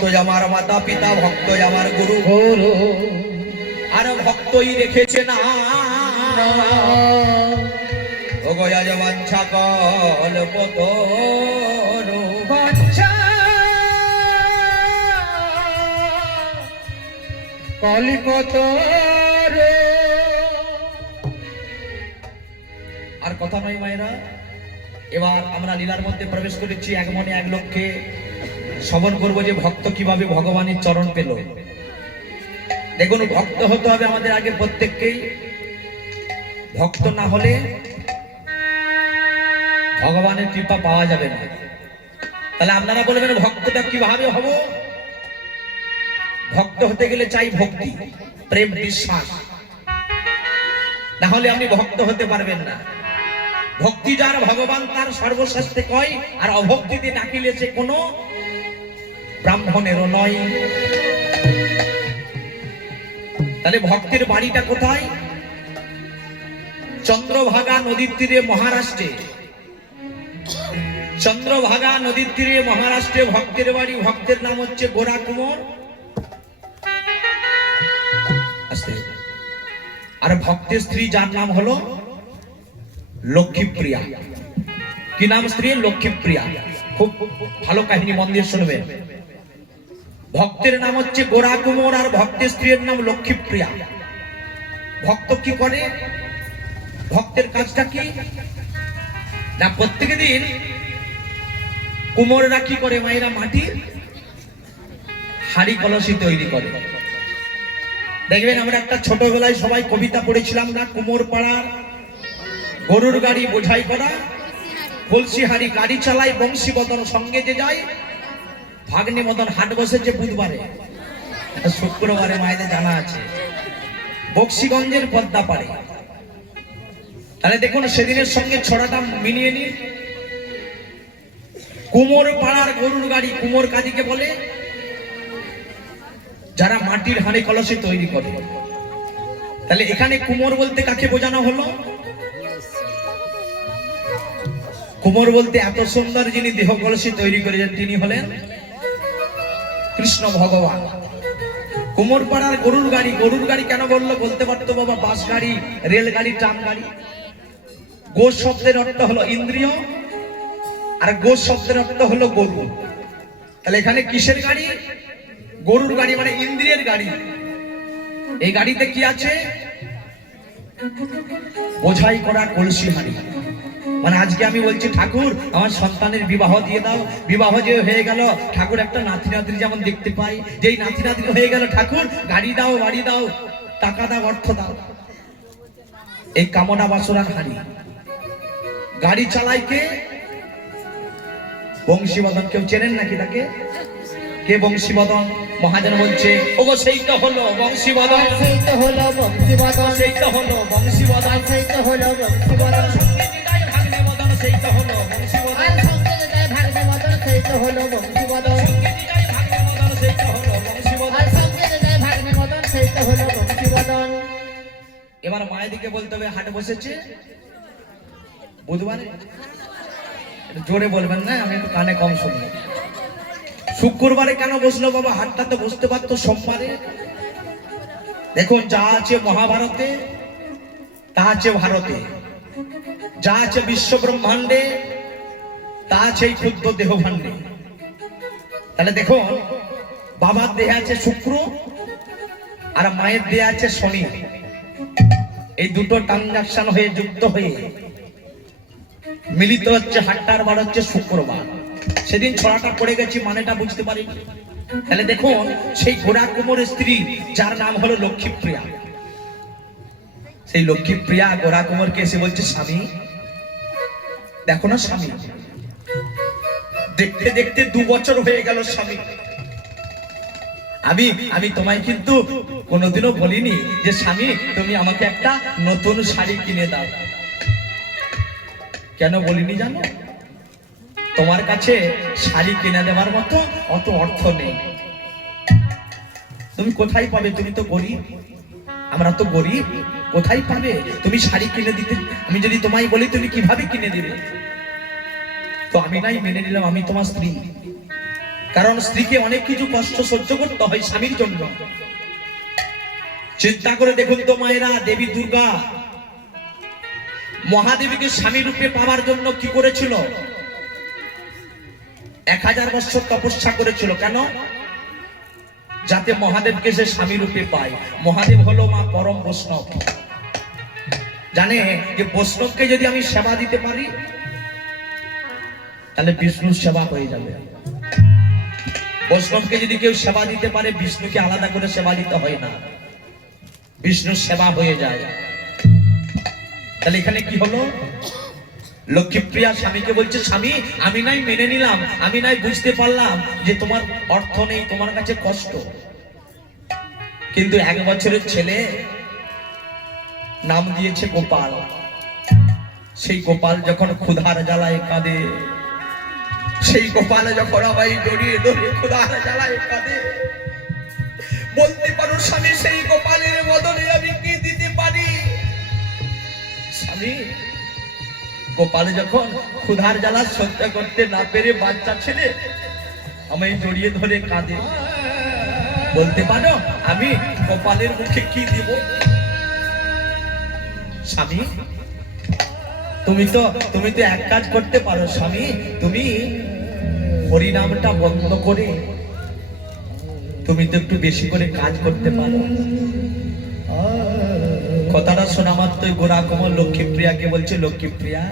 ভক্ত আমার মাতা পিতা, ভক্ত আমার গুরু গুরু, আর ভক্তই রেখেছে না ও গয়া বাঞ্ছা কল্পতরু, বাঞ্ছা কল্পতরু। আর কথা নয় মায়েরা, এবার আমরা লীলার মধ্যে প্রবেশ করেছি। এক মনে এক লক্ষ্যে শ্রবণ করবো যে ভক্ত কিভাবে ভগবানের চরণ পেল। দেখুন, ভক্ত হতে হবে আমাদের আগে প্রত্যেককেই। ভক্ত না হলে ভগবানের কৃপা পাওয়া যাবে না। তাহলে আপনারা বলবেন ভক্তটা কিভাবে হব? ভক্ত হতে গেলে চাই ভক্তি, প্রেম, বিশ্বাস। না হলে আপনি ভক্ত হতে পারবেন না। ভক্তি যার ভগবান তার সর্বশ্রেষ্ঠে কয়, আর অভক্তিতে ডাকিলে সে কোনো ব্রাহ্মণেরও নয়। তাহলে ভক্তের বাড়িটা কোথায়? চন্দ্রভাগা নদীর তীরে মহারাষ্ট্রে। চন্দ্রভাগা নদীর তীরে মহারাষ্ট্রে ভক্তের বাড়ি। ভক্তের নাম হচ্ছে গোরা কুমোর। আর ভক্তের স্ত্রী যার নাম হলো লক্ষ্মীপ্রিয়া। কি নাম স্ত্রী? লক্ষ্মীপ্রিয়া। খুব ভালো কাহিনী, মন দিয়ে শুনবেন। ভক্তের নাম হচ্ছে গোরা কুমোর আর ভক্তের স্ত্রীর নাম লক্ষ্মীপ্রিয়া। ভক্ত কি করে? ভক্তের কাজটা কি না, প্রত্যেক দিন কুমোররা কি করে মায়েরা? মাটির হাড়ি কলসি তৈরি করে। দেখবেন আমরা একটা ছোটবেলায় সবাই কবিতা পড়েছিলাম না? কুমোর পাড়ার গরুর গাড়ি বোঝাই করা, কলসি হাড়ি গাড়ি চালায় বংশী বদন সঙ্গে যে যায়। ভাগ্নে মদন হাট বসেছে বুধবারে, শুক্রবারে মায়েদের জানা আছে, বক্সিগঞ্জের পদ্মা পাড়ে। তাহলে দেখুন সেদিনের সঙ্গে ছড়াটা মিলিয়ে নিন। কুমোর পাড়ার গরুর গাড়ি, কুমোর কাজীকে বলে যারা মাটির হাঁড়ি কলসি তৈরি করে। তাহলে এখানে কুমোর বলতে কাকে বোঝানো হলো? কুমোর বলতে এত সুন্দর যিনি দেহ কলসি তৈরি করেছেন তিনি হলেন কৃষ্ণ ভগবান। কুমোর পাড়ার গরুর গাড়ি, গরুর গাড়ি কেন বললো? বলতে পারতো বাবা বাস গাড়ি, রেলগাড়ি, ট্রাম গাড়ি। গো শব্দের অর্থ হলো ইন্দ্রিয়, আর গো শব্দের অর্থ হলো গরু। তাহলে এখানে কিসের গাড়ি? গরুর গাড়ি, মানে ইন্দ্রিয়ের গাড়ি। এই গাড়িতে কি আছে? বোঝাই করা কলসি হাঁড়ি। মানে আজকে আমি বলছি ঠাকুর আমার সন্তানের বিবাহ দিয়ে দাও। বিবাহ যে হয়ে গেল, ঠাকুর একটা নাতি নাতির যেমন দেখতে পাই, যেই নাতি নাতি হয়ে গেল ঠাকুর গাড়ি দাও, বাড়ি দাও, টাকা দাও, অর্থ দাও। এই কামনা বাসনার হাঁড়ি। গাড়ি চালায় কে? বংশীবদন। কেউ চেনেন নাকি তাকে? কে বংশীবদন? মহাজন বলছে ওগো সেই তো হলো বংশীবদন, সেই তো হলো বংশীবদন, সেই তো হলো বংশীবদন, সেই তো হলো বংশীবদন, সঙ্গে নিদায় ভাগ্নে মদন, সেই তো হলো বংশীবদন, সঙ্গে নিদায় ভাগ্নে মদন, সেই তো হলো বংশীবদন, সঙ্গে নিদায় ভাগ্নে মদন, সেই তো হলো বংশীবদন, সঙ্গে নিদায় ভাগ্নে মদন, সেই তো হলো বংশীবদন। এবার মায়ের দিকে বলতে হবে হাট বসেছে বুধবারে। জোরে বলবেন না, আমি একটু কানে কম শুনি। শুক্রবারে কেন বসলো বাবা? হাটটা তো বসতে পারতো সোমবারে। দেখুন যা আছে মহাভারতে, তা আছে ভারতে, যা আছে বিশ্ব ব্রহ্মাণ্ডে, তা আছে এই ক্ষুদ্র দেহ ভাণ্ডে। তাহলে দেখুন বাবার দেহে আছে শুক্র আর মায়ের দেহে আছে শনি। এই দুটো ট্রানজাকশন হয়ে যুক্ত হয়ে মিলিত হচ্ছে হাটটার বার হচ্ছে শুক্রবার। সেদিন ছড়াটা পড়ে গেছি, মানেটা বুঝতে পারি। তাহলে দেখুন সেই গোরা কুমোরের স্ত্রী যার নাম হলো লক্ষ্মীপ্রিয়া, সেই লক্ষ্মীপ্রিয়া গোরা কুমোরকে এসে বলছে স্বামী দেখো না স্বামী, দেখতে দেখতে 2 বছর হয়ে গেল স্বামী, আমি তোমায় কিন্তু কোনোদিনও বলিনি যে স্বামী তুমি আমাকে একটা নতুন শাড়ি কিনে দাও। কেন বলিনি জানো? তোমার কাছে শাড়ি কিনে দেওয়ার মতো অত অর্থ নেই। তুমি কোথায় পাবে? তুমি তো গরিব, আমরা তো গরিব, কোথায় পাবে তুমি শাড়ি কিনে দিতে? আমি যদি তোমায় বলি তুমি কিভাবে কিনে দিবে? তো আমি নাই মেনে নিলাম, আমি তোমার স্ত্রী, কারণ স্ত্রীকে অনেক কিছু কষ্ট সহ্য করতে হয় স্বামীর জন্য। চিন্তা করে দেখুন তো মায়েরা, দেবী দুর্গা মহাদেবীকে স্বামী রূপে পাওয়ার জন্য কি করেছিল? 1000 বছর তপস্যা করেছিল। কেন? যাতে মহাদেবকে সে স্বামী রূপে পায়। মহাদেব হলো মা পরম বৈষ্ণব। জানে যে বৈষ্ণবকে যদি আমি সেবা দিতে পারি তাহলে বিষ্ণুর সেবা হয়ে যাবে। বৈষ্ণবকে যদি কেউ সেবা দিতে পারে, বিষ্ণুকে আলাদা করে সেবা দিতে হয় না, বিষ্ণুর সেবা হয়ে যায়। তাহলে এখানে কি হলো? লক্ষ্মীপ্রিয়া স্বামীকে বলছে, স্বামী আমি নাই মেনে নিলাম, আমি নাই বুঝতে পারলাম যে তোমার অর্থ নেই, তোমার কাছে কষ্ট, কিন্তু 1 বছরের ছেলে নাম দিয়েছে গোপাল। সেই গোপাল যখন ক্ষুধার জ্বালায় কাঁদে, সেই গোপাল যখন আমায় জড়িয়ে ধরে ক্ষুধার জ্বালায় কাঁদে, বলতে পারো স্বামী সেই গোপালের বদলে আমি কি দিতে পারি? স্বামী গোপাল যখন ক্ষুধার জ্বালা সহ্য করতে না পেরে বাচ্চা ছেলে আমায় জড়িয়ে ধরে কাঁদে, বলতে পারো আমি গোপালের মুখে কি দিব? স্বামী তুমি তো এক কাজ করতে পারো, স্বামী তুমি হরিনামটা বন্ধ করে তুমি তো একটু বেশি করে কাজ করতে পারো। কথাটা শোনা মাত্রই গোরা কমল লক্ষ্মীপ্রিয়াকে বলছে, লক্ষ্মীপ্রিয়া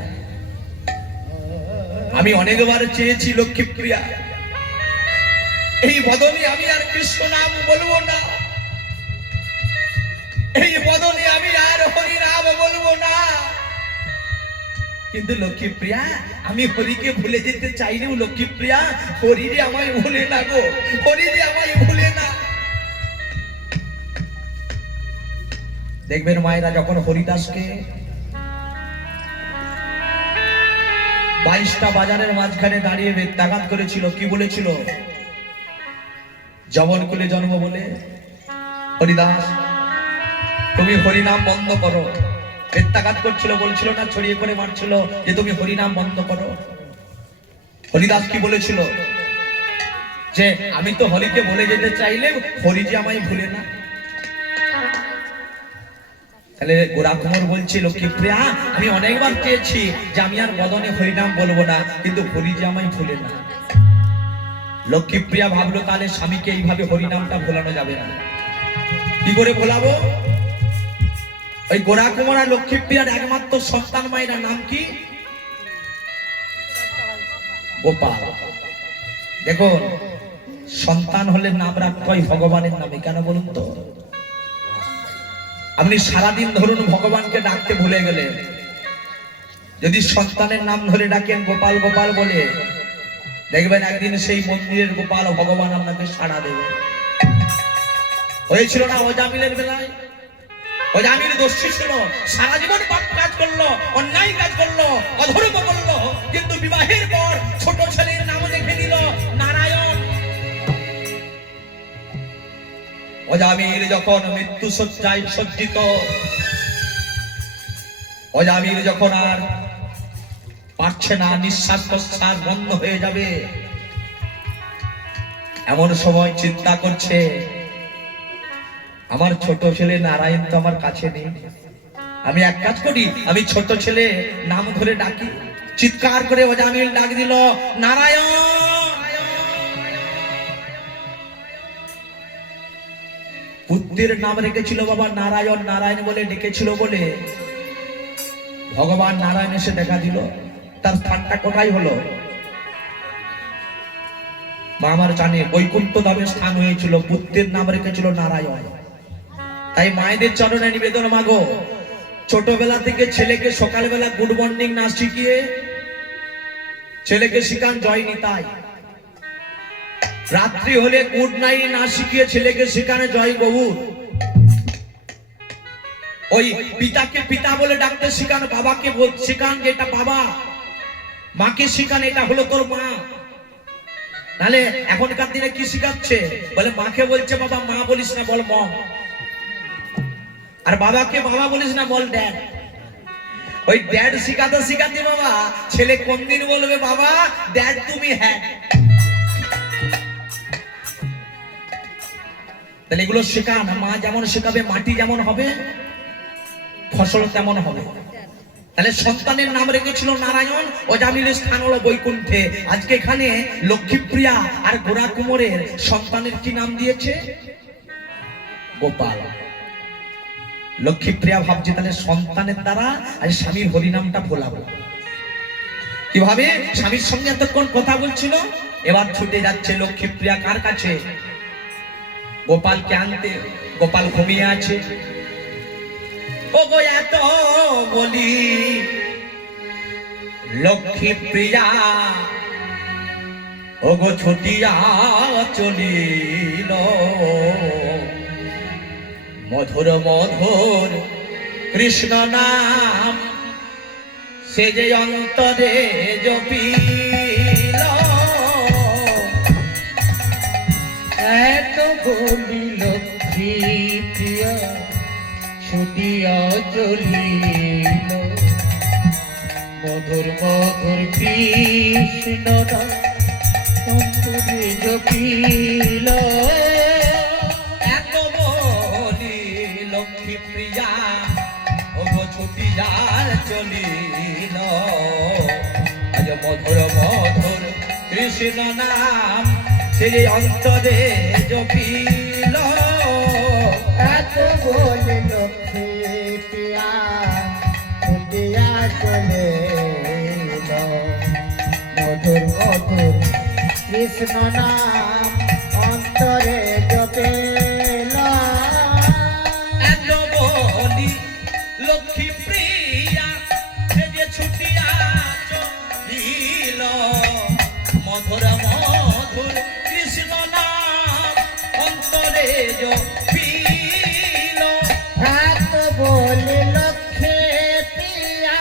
আমি অনেকবার চেয়েছি, লক্ষ্মীপ্রিয়া এই বদলে আমি আর কৃষ্ণ নাম বলবো না, এই বদলে আমি আর হরি নাম বলবো না। কিন্তু লক্ষ্মীপ্রিয়া আমি হরিকে ভুলে যেতে চাইলেও লক্ষ্মীপ্রিয়া হরিরে আমায় ভুলে না গো, হরিরে আমায় ভুলে না। দেখবেন মায়েরা যখন হরিদাসকে 22টা বাজারের মাঝখানে দাঁড়িয়ে বেত্রাঘাত করেছিল, কি বলেছিল? যমন কুলে জন্ম বলে হরিদাস তুমি হরিনাম বন্ধ করো। বেত্রাঘাত করছিল, বলছিল না, ছড়িয়ে করে মারছিল যে তুমি হরিনাম বন্ধ করো। হরিদাস কি বলেছিল? যে আমি তো হরিকে বলে যেতে চাইলে হরি যে আমায় ভুলে না। তাহলে গোরা কুমার বলছে, লক্ষ্মীপ্রিয়া আমি অনেকবার চেয়েছি যে আমি আর বদনে হরিনাম বলবো না, কিন্তু হরি যে আমায় ভুলে না। লক্ষ্মীপ্রিয়া ভাবলো তাহলে স্বামীকে এইভাবে হরিনামটা ভোলানো যাবে না, কি করে ভোলাবো? ওই গোরা কুমার আর লক্ষ্মীপ্রিয়ার একমাত্র সন্তান মায়েরা নাম কি? গোপাল। দেখুন সন্তান হলে নাম রাখতে হয় ভগবানের নামে। কেন বলুন তো? আপনি সারাদিন ধরুন ভগবানকে ডাকতে ভুলে গেলেন, যদি সন্তানের নাম ধরে ডাকেন গোপাল গোপাল বলে, দেখবেন একদিন সেই মন্দিরের গোপাল ভগবান আপনাকে সাড়া দেবে। হয়েছিল না অজামিলের বেলায়? অজামিল দোষী ছিল, সারা জীবন পাপ কাজ করলো, অন্যায় কাজ করলো, অধর্ম করলো, কিন্তু বিবাহের পর ছোট ছেলের নাম রেখে দিল নারায়ণ। অজামিল যখন মৃত্যু শয্যায় সজ্জিত, অজামিল যখন আর পারছে না, নিঃশ্বাস প্রশ্বাস বন্ধ হয়ে যাবে, এমন সময় চিন্তা করছে আমার ছোট ছেলে নারায়ণ তো আমার কাছে নেই, আমি এক কাজ করি, আমি ছোট ছেলে নাম ধরে ডাকি। চিৎকার করে অজামিল ডাক দিল নারায়ণ। পুত্রের নাম রেখেছিল বাবা নারায়ণ, নারায়ণ বলে ডেকেছিল বলে ভগবান নারায়ণ এসে দেখা দিল। তার স্থানটা কোথায় হলো? মা আমার জানে বৈকুণ্ঠ ধামে স্থান হয়েছিল, পুত্রের নাম রেখেছিল নারায়ণ। তাই মায়েদের চরণে নিবেদন মাগো, ছোটবেলা থেকে ছেলেকে সকালবেলা গুড মর্নিং না শিখিয়ে ছেলেকে শিখান জয় নিতাই, রাত্রি হলে গুড নাইট না শিখিয়ে ছেলেকে শিখানে জয় গৌর। ওই পিতাকে পিতা বলে ডাকতে শিখান, বাবাকে শিখান যেটা বাবা, মাকে শিখান এটা হলো তোর মা। নালে এখনকার দিনে কি শিখাচ্ছে? বলে মাকে বলছে বাবা মা বলিস না, বল মম, আর বাবাকে বাবা বলিস না, বল ড্যাড। ওই ড্যাড শিখাতে শিখাতে বাবা ছেলে কোন দিন বলবে বাবা ড্যাড তুমি হ্যাঁ। তাহলে এগুলো শেখান। মা যেমন শেখাবে, মাটি যেমন হবে ফসল তেমন হবে। তাহলে সন্তানের নাম রেখেছিল নারায়ণ, অজামিলের স্থান হলো বৈকুণ্ঠে। আজকে এখানে লক্ষ্মীপ্রিয়া আর গোরা কুমোরের সন্তানের কি নাম দিয়েছে? গোপাল। লক্ষ্মীপ্রিয়া ভাবছে তাহলে সন্তানের দ্বারা আজ স্বামীর হরিনামটা ভোলাবো কিভাবে? স্বামীর সঙ্গে এতক্ষণ কথা বলছিল, এবার ছুটে যাচ্ছে লক্ষ্মীপ্রিয়া কার কাছে? গোপালকে আনতে। গোপাল ঘুমিয়ে আছে। ও গো এত বলি লক্ষ্মীপ্রিয়া, ও গো ছুটিয়া চলিল, মধুর মধুর কৃষ্ণ নাম সে যে অন্তরে জপিল। এত বলি লক্ষ্মী প্রিয়া ছুটিয়া চলিল, মধুর মধুর কৃষ্ণ নাম অন্তরে জপিল। এত বলি লক্ষ্মীপ্রিয়া, ও গো ছুটিয়া চলিল, আজ মধুর মধুর কৃষ্ণ নাম সে অন্তরে জপিল। এত বলি লক্ষ্মী প্রিয়া ছুটিয়া চলিল, মধুর মধুর কৃষ্ণ নাম অন্তরে জপিল। এত বলি লক্ষ্মীপ্রিয়া সে যে ছুটিয়া চলিল, মধুর মধুর কৃষ্ণ নাম অন্তরে জপিল। এত বলি লক্ষ্মী প্রিয়া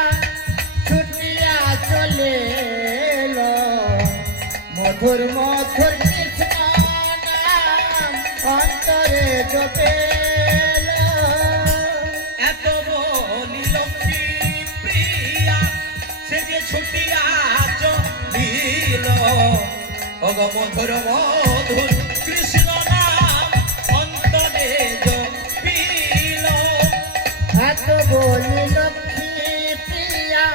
ছুটিয়া চলিল, মধুর মধুর কৃষ্ণ নাম অন্তরে জপিল। এত বলি লক্ষ্মীপ্রিয়া সে যে ছুটিয়া চলিল, অগ মধুর মধুর কৃষ্ণ নাম অন্তরে জপিল। এত বলি লক্ষ্মী প্রিয়া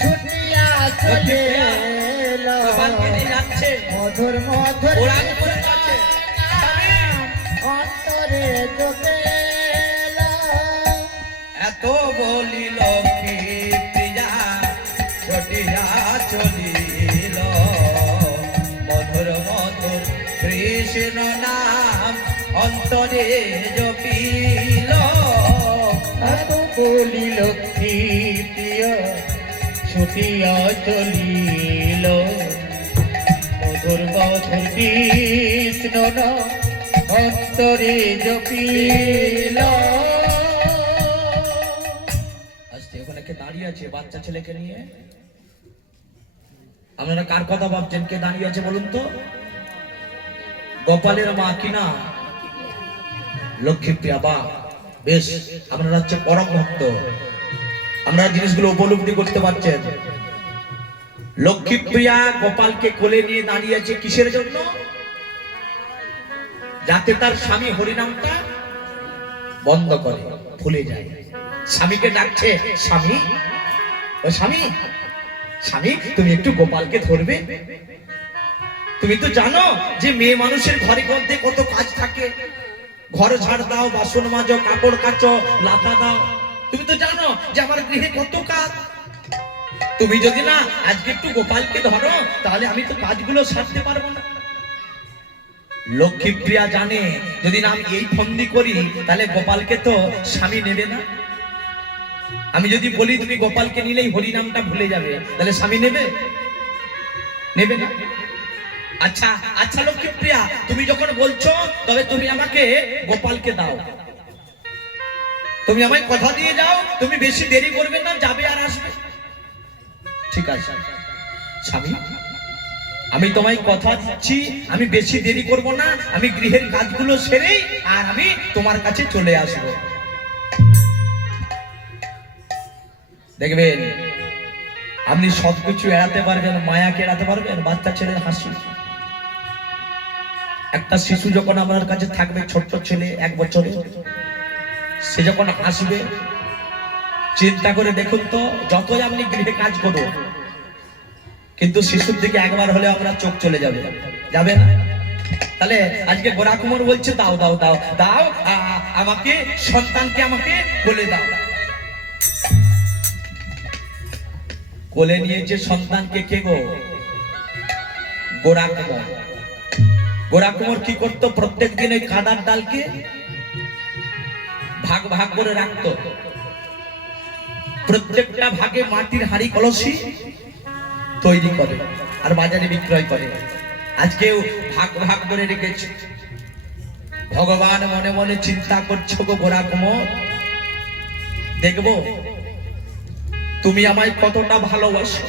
ছুটিয়া চলিল, গোপালকে নিয়ে যাচ্ছে। মধুর মধুর ওরা কৃষ্ণ করে যাচ্ছে। নাম অন্তরে জপিল। এত বলি লক্ষ্মীপ্রিয়া ছুটিয়া চলিল, মধুর মধুর কৃষ্ণ নাম অন্তরে জপিল। এত বলি লক্ষ্মী প্রিয়া ছুটিয়া চলিল, মধুর মধুর কৃষ্ণ নাম অন্তরে জপিল। আজকে ওখানে কে দাঁড়িয়ে আছে বাচ্চা ছেলেকে নিয়ে? আপনারা কার কথা ভাবছেন? কে দাঁড়িয়ে আছে বলুন তো? গোপালের মা কিনা? লক্ষ্মীপ্রিয়া। বা বেশ, আপনারা হচ্ছে পরম ভক্ত, আমরা জিনিসগুলো উপলব্ধি করতে পারছেন। লক্ষ্মীপ্রিয়া গোপালকে কোলে নিয়ে দাঁড়িয়ে আছে কিসের জন্য? যাতে তার স্বামী হরিনামটা বন্ধ করে, ভুলে যায়। স্বামীকে ডাকছে, স্বামী, ও স্বামী, স্বামী তুমি একটু গোপালকে ধরবে? তুমি তো জানো যে মেয়ে মানুষের ঘরে মধ্যে কত কাজ থাকে, ঘর ঝাড় দাও, বাসন মাজো, কাপড় কাচো, লাতা দাও। তুমি তো জানো যে আমার গৃহে কত কাজ। তুমি যদি না আজকে একটু গোপালকে ধরো, তাহলে আমি তো কাজগুলো সারতে পারবো না। লক্ষ্মীপ্রিয়া জানে যদি না আমি এই ফন্দি করি, তাহলে গোপালকে তো স্বামী নেবে না। আমি যদি বলি তুমি গোপালকে নিলেই হরিনামটা ভুলে যাবে, তাহলে স্বামী নেবে? নেবে না। আচ্ছা আচ্ছা লক্ষ্মীপ্রিয়া, তুমি যখন বলছো, তবে তুমি আমাকে গোপালকে দাও। তুমি আমায় কথা দিয়ে যাও, তুমি বেশি দেরি করবে না, যাবে আর আসবে। ঠিক আছে স্বামী, আমি তোমায় কথা দিচ্ছি, আমি বেশি দেরি করব না, আমি গৃহের কাজগুলো সেরেই আর আমি তোমার কাছে চলে আসব। দেখবেন আপনি সবকিছু এড়াতে পারবেন, মায়াকে এড়াতে পারবেন, বাচ্চা ছেলের হাসি। একটা শিশু যখন আমার কাছে থাকবে, ছোট্ট ছেলে 1 বছরের, সে যখন আসবে, চিন্তা করে দেখুন তো, যতই আপনি গৃহে কাজ করুন, কিন্তু শিশুর দিকে একবার হলে আমরা চোখ চলে যাবে, যাবে না? তাহলে আজকে গোরা কুমার বলছে দাও দাও দাও দাও, আমাকে সন্তানকে আমাকে কোলে দাও। কোলে নিয়েছে সন্তানকে কে গো? গোরা কুমার। গোরা কুমার কি করতো? প্রত্যেক দিন ওই কাদার ডালকে ভাগ ভাগ করে রাখতো, প্রত্যেকটা ভাগে মাটির হাঁড়ি কলসি তৈরি করে আর বাজারে বিক্রয় করে। আজকেও ভাগ ভাগ করে রেখেছে। ভগবান মনে মনে চিন্তা করছো গো গোরা কুমার, দেখবো তুমি আমায় কতটা ভালোবাসো,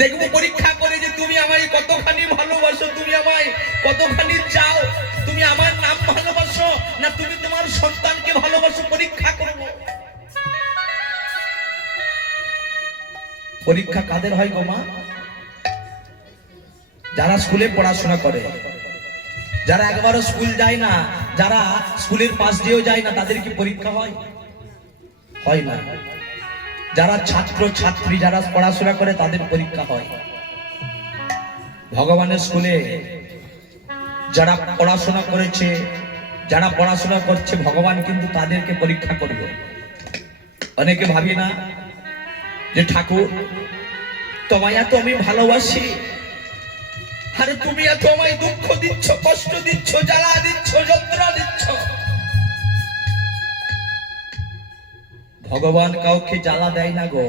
দেখবো পরীক্ষা করে যে তুমি আমায় কতখানি ভালোবাসো, তুমি আমায় কতখানি চাও, তুমি আমার নাম ভালোবাসো না তুমি তোমার সন্তানকে ভালোবাসো, পরীক্ষা করব। পরীক্ষা কাদের হয় গো মা? যারা স্কুলে পড়াশোনা করে, যারা একবারও স্কুল যায় না, যারা স্কুলের পাশ দিয়েও যায় না, তাদের কি পরীক্ষা হয়? হয় না। যারা ছাত্র ছাত্রী, যারা পড়াশোনা করে, তাদের পরীক্ষা হয়। ভগবানের স্কুলে যারা পড়াশোনা করেছে, যারা পড়াশোনা করছে, ভগবান কিন্তু তাদেরকে পরীক্ষা করবে। অনেকে ভাবি না যে ঠাকুর তোমায় এত আমি ভালোবাসি, আরে তুমি এত আমায় দুঃখ দিচ্ছ, কষ্ট দিচ্ছ, জ্বালা দিচ্ছ, যন্ত্রণা দিচ্ছ। ভগবান কাউকে জ্বালা দেয় না গো,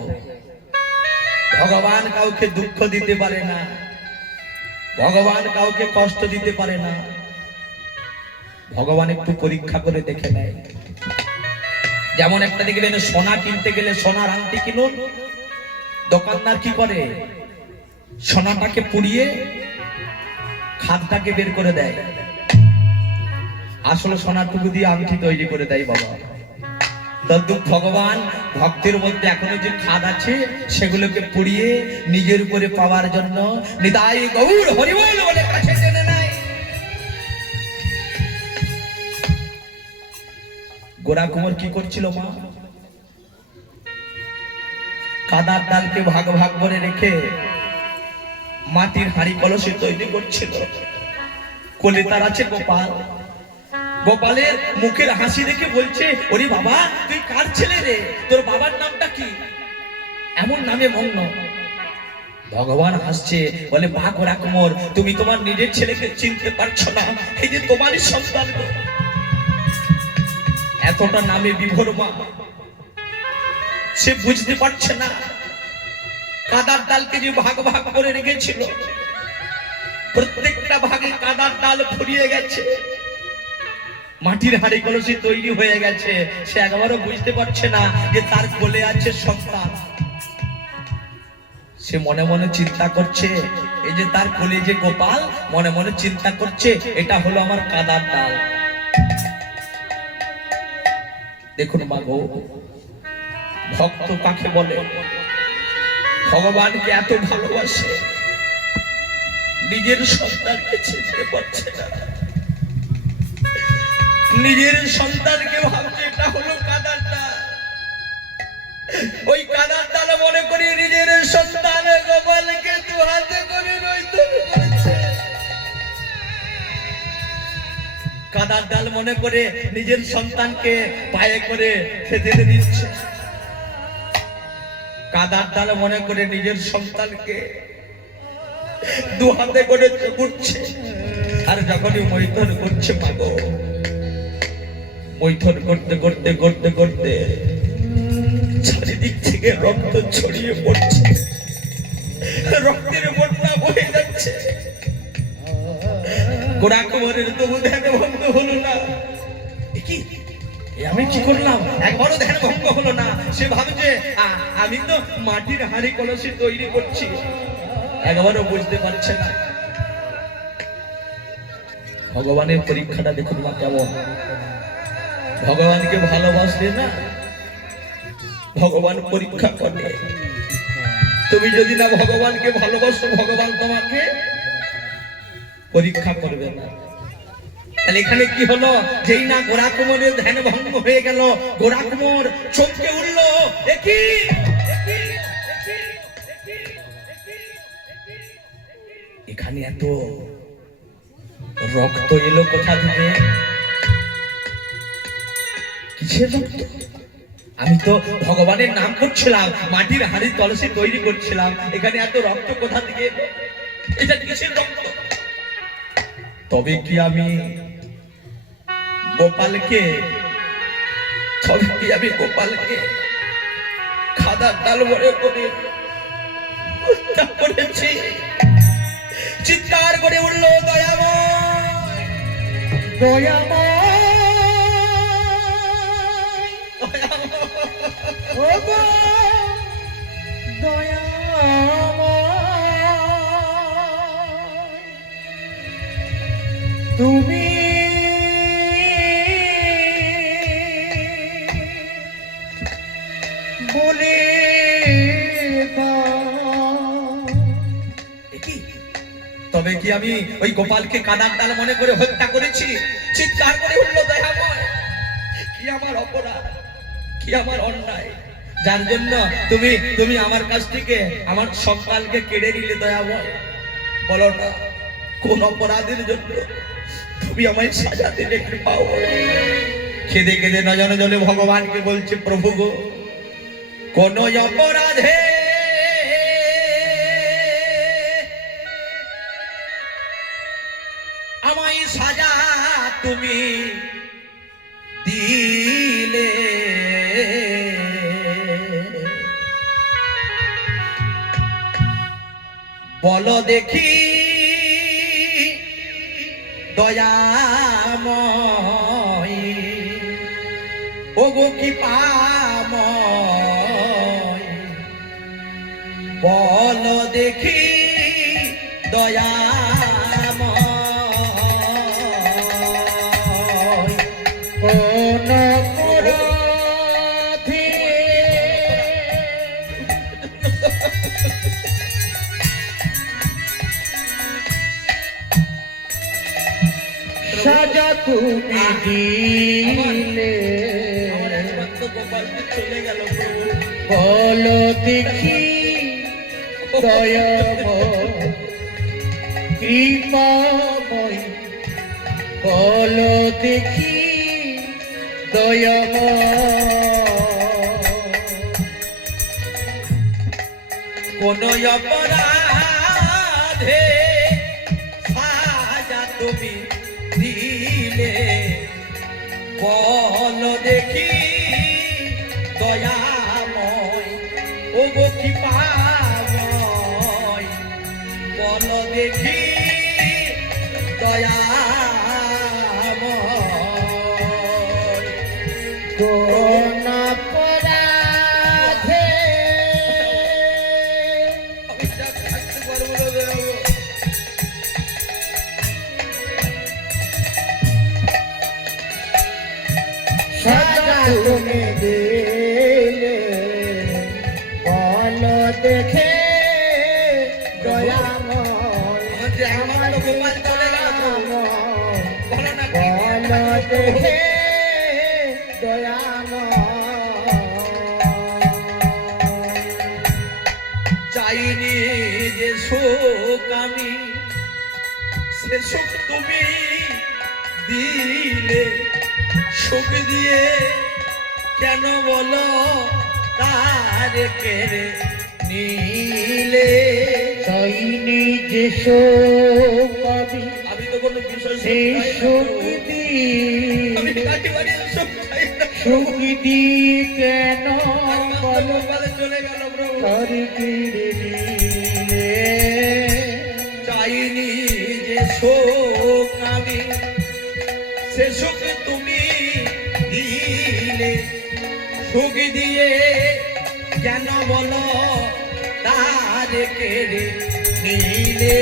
ভগবান কাউকে দুঃখ দিতে পারে না, ভগবান কাউকে কষ্ট দিতে পারে না। ভগবান একটু পরীক্ষা করে দেখে নেয়। যেমন একটা দেখবেন সোনা কিনতে গেলে, সোনার আংটি কিনুন, দোকানদার কি করে? সোনাটাকে পুড়িয়ে খাদটাকে বের করে দেয়, আসলে সোনাটুকু দিয়ে আংটি তৈরি করে দেয় বাবা। তদ্রূপ ভগবান ভক্তের মধ্যে এখনো যে খাদ আছে, সেগুলোকে পুড়িয়ে নিজের উপরে পাওয়ার জন্য নিতাই গৌর হরিবল বলে কাছে টেনে নেয়। গোরা কুমার কি করছিল মা? কাদার ডালকে ভাগ ভাগ করে রেখে মাটির হাঁড়ি কলসে তৈরি করছিল। কোলে তার আছে গোপাল। গোপালের মুখের হাসি দেখে বলছে, ওরে বাবা তুই কার ছেলে রে? তোর বাবার নামটা কি? এমন নামে মগ্ন। ভগবান হাসছে, বলে বা গোরা কুমার, তুমি তোমার নিজের ছেলেকে চিনতে পারছো না, এই যে তোমারই সন্তান, এতটা নামে বিভোর মা, সে বুঝতে পারছে না। কাদার ডালকে যে ভাগ ভাগ করে রেখেছিল, প্রত্যেকটা ভাগে কাদার ডাল ফুরিয়ে গেছে, মাটির হাঁড়ি কলসি তৈরি হয়ে গেছে। সে একবারও বুঝতে পারছে না যে তার কোলে আছে সন্তান। সে মনে মনে চিন্তা করছে, এই যে তার কোলে যে গোপাল, মনে মনে চিন্তা করছে এটা হলো আমার কাদার ডাল। দেখুন মা গো, ভক্ত কাকে বলে? ভগবানকে এত ভালোবাসে, নিজের সন্তানকে চিনতে পারছে না, নিজের সন্তানকে ভাবছে এটা হলো কাদার ডাল। ওই কাদার ডাল মনে করি নিজের সন্তান গোপালকে দু হাতে করে রইতুন করেছে। কাদার ডাল মনে করে নিজের সন্তানকে পায়ে করে খেতে দিচ্ছে। কাদার ডাল মনে করে নিজের সন্তানকে দু হাতে করে ঘুরছে। আর যখনই মৈথন করছে পাগো, মৈথন করতে করতে করতে করতে চারিদিক থেকে রক্ত ছড়িয়ে পড়ছে, রক্তের বন্যা বয়ে যাচ্ছে। গোরা কুমারের তবু ধ্যান ভঙ্গ হলো না। কি আমি কি করলাম? একবারও ধ্যান ভঙ্গ হলো না। সে ভাবছে আমি তো মাটির হাঁড়ি কলসি তৈরি করছি, একবারও বুঝতে পারছে না। ভগবানের পরীক্ষাটা দেখুন না কেমন। ভগবানকে ভালোবাসলে না, ভগবান পরীক্ষা করে। তুমি যদি না ভগবানকে ভালোবাসো, ভগবান তোমাকে পরীক্ষা করবে না। তাহলে এখানে কি হলো? যেই না গোরা কুমোরের ধ্যান ভঙ্গ হয়ে গেল, গোরা কুমোর চমকে উঠলো, একই এখানে এত রক্ত এলো কোথা থেকে? কিসের রক্ত? আমি তো ভগবানের নাম করছিলাম, মাটির হাঁড়ি কলসি তৈরি করছিলাম, এখানে এত রক্ত কোথা থেকে এলো? এটা কিসের রক্ত? তবে কি আমি গোপালকে খাদার ডাল ভরে করে হত্যা করেছি? চিৎকার করে উঠল দয়াময়, দয়াময়, ও গো দয়াময়, তুমি বলে তবে কি আমি ওই গোপালকে কাদার ডাল মনে করে হত্যা করেছি? চিৎকার করে উঠল দয়াময়, কি আমার অপরাধ, কি আমার অন্যায়, যার জন্য তুমি তুমি আমার কাছ থেকে আমার সন্তানকে কেড়ে নিলে? দয়াময় বলো না, কোন অপরাধের জন্য তুমি আমায় সাজা দিলে? কৃপাও কেঁদে কেঁদে নজনে জলে ভগবানকে বলছে, প্রভু গো, কোন অপরাধে আমায় সাজা তুমি দিলে? বলো দেখি দয়াময়, ও গো কৃপাময়, বলো দেখি দয়াময়, কোন অপরাধে সাজা তুমি দিলে? আমার একমাত্র গোপালকে চলে গেল প্রভু। বলো দেখি দয়াময়, কৃপাময়, বলো দেখি দয়াময়, কোন অপরাধে সাজা তুমি দিলে? বলো দেখি দয়াময়, ও গো কৃপাময়, বলো দেখি দয়াময়, কোন অপরাধে আমি যা থাকতে পারবো না বেরোবো। সাজা তুমি দিলে? বলো দেখে দয়াময়, আমার যে একমাত্র গোপাল চলে গেল প্রভু। বলো না কি বলো দেখে দয়াময়, চাইনি যে সুখ আমি, সে সুখ তুমি দিলে। সুখ দিয়ে কেন বলো তার কেড়ে নিলে? চাইনি যে সুখ পাবি, আমি তো কোনো বিষয় সেই সুখ আমি দিলে। একেবারে সুখ চাই না। সুখ দিয়ে কেন একমাত্র বলো গোপালে চলে গেল প্রভু। তার কেড়ে নিলে? চাইনি যে সুখ আমি, সে সুখ তুমি দিলে। সুখ দিয়ে কেন বলো তার কেড়ে নিলে?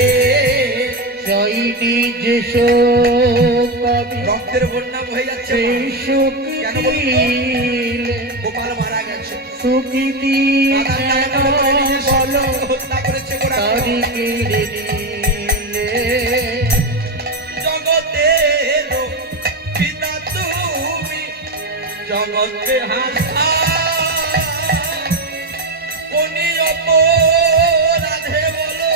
চাইনি যে সুখ পাবি, রক্তের বন্যা হয়ে যাচ্ছে। সেই সুখ কেন বলুন তো? দিলে। গোপাল মারা গেছে, সুখ দিয়ে কাদার কেন ডালে করে নিজের বলো সন্তানকে হত্যা করেছে গোরা। তার কেড়ে নিলে? জগৎকে হাসা কোনি অপরাধে বলো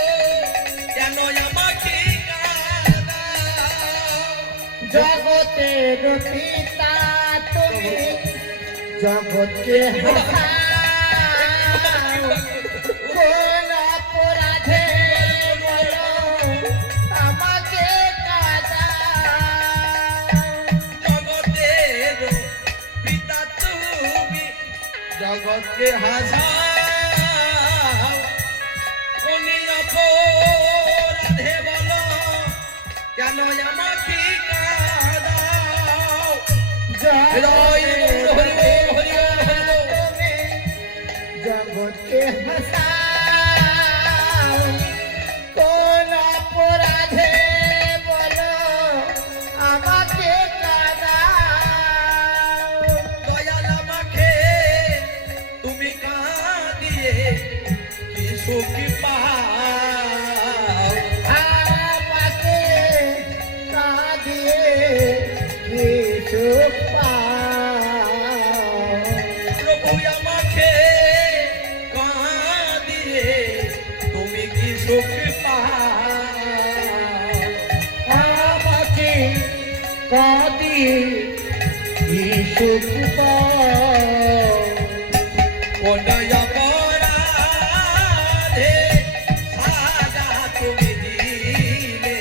কেন আমাকে কাঁদাও? জগতের পিতা তুমি জগৎকে হাসাও কোন অপরাধে বলো আমাকে কাঁদাও জগতের পিতা তুমি জগৎকে হাসাও কোনি অপরাধে বলো কেন আমাকে কাঁদাও? জগৎকে হাসাও কোন অপরাধে বলো আমাকে কাঁদাও দয়াল আমাকে তুমি কাঁদিয়ে কি সুখ পাও? আমাকে কাঁদিয়ে কি সুখ পাও প্রভু আমাকে কাঁদিয়ে তুমি কি সুখ পাও? আমাকে কাঁদিয়ে কি সুখ পাও কোন অপরাধে সাজা তুমি দিলে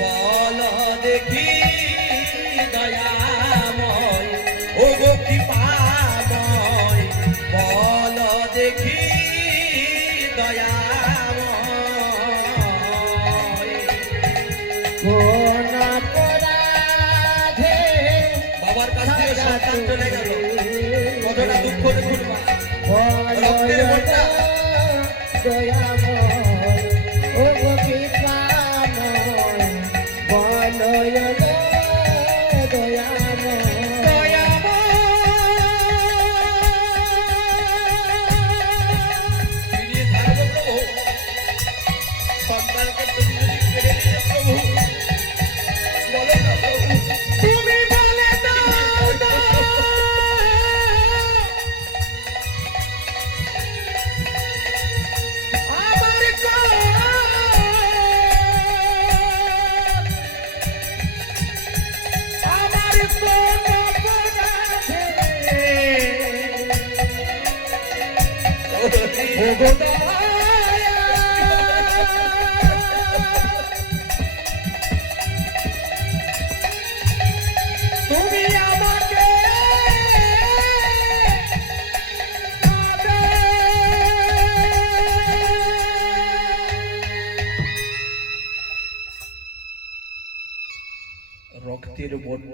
বলো দেখি দয়াময় ও গো কৃপাময় বলো দেখি দয়াময়। কোন অপরাধে বাবার কাছ থেকে সন্তান চলে গেল কতটা দুঃখ দেখুন মা। বলো দয়াময় ও গো কৃপাময় বলো ফিরিয়ে থাকবো প্রভু সন্তানকে তুমি যদি কেড়ে নিলে প্রভু বলো না প্রভু তুমি বলে দাও আমার কোন অপরাধে ও গো দয়া তুমি আমাকে রক্তের বন্যা